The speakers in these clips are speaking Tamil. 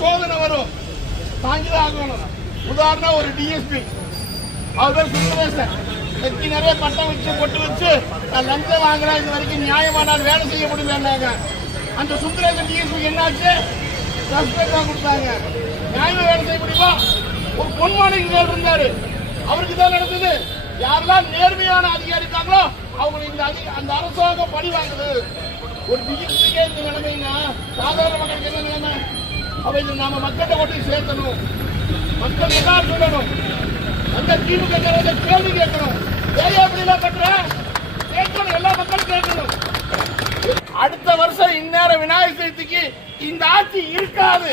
சோதனை வரும், தாங்கிதான் ஆகணும். உதாரணம் ஒரு டிஎஸ்பி, அவர் சுந்தரேசன் வெற்றி நிறைய பட்டம் வச்சு பொட்டு வச்சு நான் லஞ்சம் வாங்குறேன், இது வரைக்கும் நியாயமானால் வேலை செய்ய முடியலன்னாங்க. அந்த சுந்தரேசன் டிஎஸ்பி என்னாச்சு, சஸ்பெண்ட் தான் கொடுத்தாங்க. நியாயமா வேலை செய்ய முடியுமா? ஒரு பொன்மானை இருந்தாரு, அவருக்கு தான் நடந்தது. யாரெல்லாம் நேர்மையான அதிகாரி இருக்காங்களோ அவங்க அந்த அரசாங்கம் பணி வாங்குது. ஒரு டிஎஸ்பிக்கே இந்த நிலைமைன்னா சாதாரண மக்களுக்கு என்ன நிலைமை? அவை நாம மக்கள்கிட்ட கொண்டு சேர்த்தணும், மக்கள் எல்லாரும் சொல்லணும். அந்த திமுக கேள்வி கேட்கணும், வேலையா எப்படிலாம் கட்டுற கேட்கணும், எல்லா மக்களும் கேட்கணும். அடுத்த வருஷம் இந்நேரம் விநாயகர் சதுர்த்திக்கு இந்த ஆட்சி இருக்காது.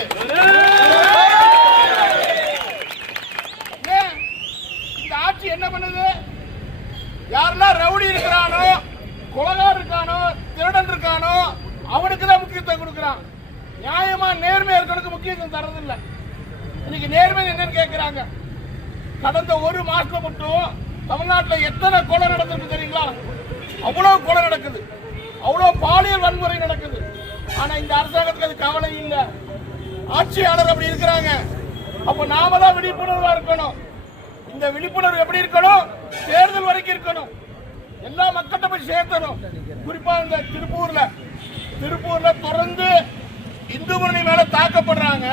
இந்த ஆட்சி என்ன பண்ணுது? யாரெல்லாம் ரவுடி இருக்கிறானோ, கொலைகார் இருக்கானோ, திருடன் இருக்கானோ அவனுக்கு தான் முக்கியத்துவம் கொடுக்கிறான். நியாயமா நேர்மையா இருக்கனுக்கு முக்கியத்துவம் தரதில்லை. இன்னைக்கு நேர்மை என்னன்னு கேட்கிறாங்க. கடந்த ஒரு மாசம் மட்டும் தமிழ்நாட்டில் எத்தனை கொலை நடந்திருக்கு தெரியுங்களா? அவ்வளவு கொலை நடக்குது, அவ்வளவு பாலியல் வன்முறை நடக்குது. ஆனா இந்த அரசாங்கத்துக்கு அது கவலை இல்லை. ஆட்சியாளர் அப்படி இருக்கிறாங்க. அப்ப நாம தான் விழிப்புணர்வா இருக்கணும். இந்த விழிப்புணர்வு எப்படி இருக்கணும்? தேர்தல் வரைக்கும் இருக்கணும். எல்லா மக்கள்கிட்ட போய் சேர்த்தணும். குறிப்பா இந்த திருப்பூர்ல தொடர்ந்து இந்து முன்னணி மேல தாக்கப்படுறாங்க.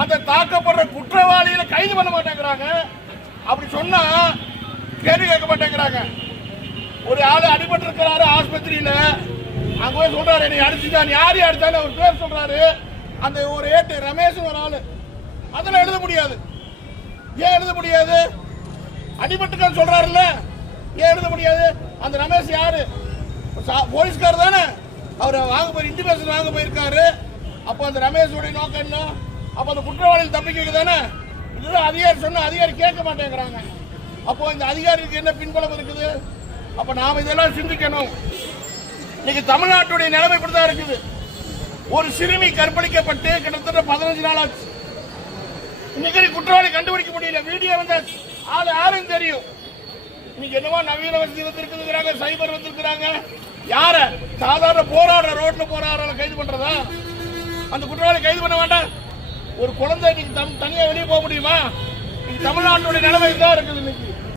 அந்த தாக்கப்படுற குற்றவாளிகளை கைது பண்ண மாட்டேங்கிறாங்க. அப்படி சொன்னா கேள்வி கேட்க மாட்டேங்கிறாங்க. ஒரு ஆளு அடிபட்டு இருக்கிறாரு ஆஸ்பத்திரியில, அங்க போய் சொல்றாரு என்னை அடிச்சுட்டான், யாரையும் அடிச்சாலும் அவர் பேர் சொல்றாரு. அந்த ஒரு ஏட்டு ரமேஷ் ஒரு ஆளு, அதெல்லாம் எழுத முடியாது. ஏன் எழுத முடியாது? அடிபட்டுக்கான்னு சொல்றாருல்ல, ஏன் எழுத முடியாது? அந்த ரமேஷ் யாரு? போலீஸ்கார் தானே. அவர் வாங்க போய் இன்டிமேஷன் வாங்க போயிருக்காரு. அப்போ அந்த ரமேஷோட நோக்கம் என்ன? அப்ப அந்த குற்றவாளிகள் தப்பிக்க தானே. இதுதான் அதிகாரி சொன்ன, அதிகாரி கேட்க மாட்டேங்கிறாங்க. அப்போ இந்த அதிகாரிக்கு என்ன பின்புலம் இருக்குது? அப்ப நாம இதெல்லாம் சிந்திக்கணும். இன்னைக்கு தமிழ்நாட்டுடைய நிலைமை இப்படிதான் இருக்குது. ஒரு சிறுமி கற்பழிக்கப்பட்டு கிட்டத்தட்ட 15 நாள் ஆச்சு. இன்னைக்கு குற்றவாளி கண்டுபிடிக்க முடியல. வீடியோ வந்து ஆளு யாரும் தெரியும். இன்னைக்கு என்னவோ நவீன வசதி வந்திருக்குறாங்க, சைபர் வந்திருக்கிறாங்க. யார சாதாரண போராடுற ரோட்ல போராடுற கைது பண்றதா? அந்த குற்றவாளி கைது பண்ண வேண்டாம். ஒரு குழந்தை தனியா வெளியே போக முடியுமா? தமிழ்நாட்டுடைய நிலைமை தான் இருக்குது இன்னைக்கு.